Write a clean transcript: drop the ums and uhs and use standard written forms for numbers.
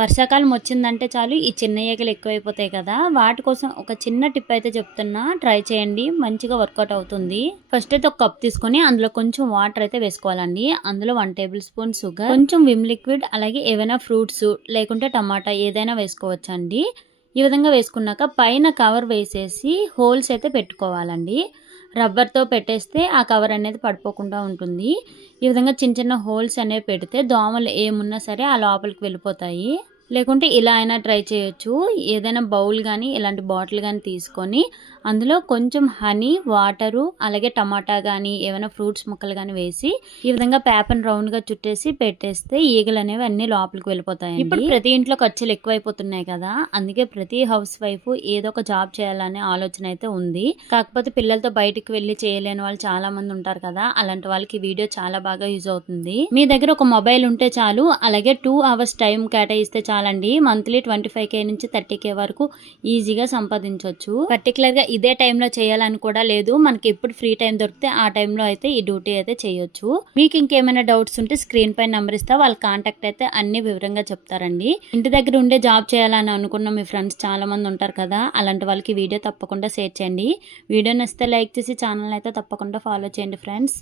వర్షాకాలం వచ్చిందంటే చాలు ఈ చిన్న ఈగలు ఎక్కువైపోతాయి కదా, వాటి కోసం ఒక చిన్న టిప్ అయితే చెప్తున్నా, ట్రై చేయండి, మంచిగా వర్కౌట్ అవుతుంది. ఫస్ట్ అయితే ఒక కప్ తీసుకొని అందులో కొంచెం వాటర్ అయితే వేసుకోవాలండి. అందులో 1 టేబుల్ స్పూన్ షుగర్, కొంచెం విమ్ లిక్విడ్, అలాగే ఏవైనా ఫ్రూట్స్ లేకుంటే టమాటా ఏదైనా వేసుకోవచ్చండి. ఈ విధంగా వేసుకున్నాక పైన కవర్ వేసేసి హోల్స్ అయితే పెట్టుకోవాలండి. రబ్బర్తో పెట్టేస్తే ఆ కవర్ అనేది పడిపోకుండా ఉంటుంది. ఈ విధంగా చిన్న చిన్న హోల్స్ అనేవి పెడితే దోమలు ఏమున్నా సరే ఆ లోపలికి వెళ్ళిపోతాయి. లేకుంటే ఇలా అయినా ట్రై చేయొచ్చు. ఏదైనా బౌల్ కానీ ఇలాంటి బాటిల్ కానీ తీసుకొని అందులో కొంచెం హనీ, వాటరు, అలాగే టమాటా కానీ ఏమైనా ఫ్రూట్స్ ముక్కలు కానీ వేసి ఈ విధంగా పేపర్ని రౌండ్గా చుట్టేసి పెట్టేస్తే ఈగలు అనేవి అన్ని లోపలికి వెళ్ళిపోతాయి. ఇప్పుడు ప్రతి ఇంట్లో ఖర్చులు ఎక్కువైపోతున్నాయి కదా, అందుకే ప్రతి హౌస్ వైఫ్ ఏదో ఒక జాబ్ చేయాలనే ఆలోచన అయితే ఉంది. కాకపోతే పిల్లలతో బయటికి వెళ్ళి చేయలేని వాళ్ళు చాలా మంది ఉంటారు కదా, అలాంటి వాళ్ళకి వీడియో చాలా బాగా యూజ్ అవుతుంది. మీ దగ్గర ఒక మొబైల్ ఉంటే చాలు, అలాగే 2 hours టైం కేటాయిస్తే చాలండి, మంత్లీ 25K నుంచి 30K వరకు ఈజీగా సంపాదించవచ్చు. పర్టికులర్ గా ఇదే టైంలో చేయాలని కూడా లేదు, మనకి ఎప్పుడు ఫ్రీ టైం దొరికితే ఆ టైంలో అయితే ఈ డ్యూటీ అయితే చేయొచ్చు. మీకు ఇంకేమైనా డౌట్స్ ఉంటే స్క్రీన్ పై నెంబర్ ఇస్తా, వాళ్ళ కాంటాక్ట్ అయితే అన్ని వివరంగా చెప్తారండి. ఇంటి దగ్గర ఉండే జాబ్ చేయాలని అనుకున్న మీ ఫ్రెండ్స్ చాలా మంది ఉంటారు కదా, అలాంటి వాళ్ళకి వీడియో తప్పకుండా షేర్ చేయండి. వీడియో నచ్చితే లైక్ చేసి ఛానల్ అయితే తప్పకుండా ఫాలో చేయండి ఫ్రెండ్స్.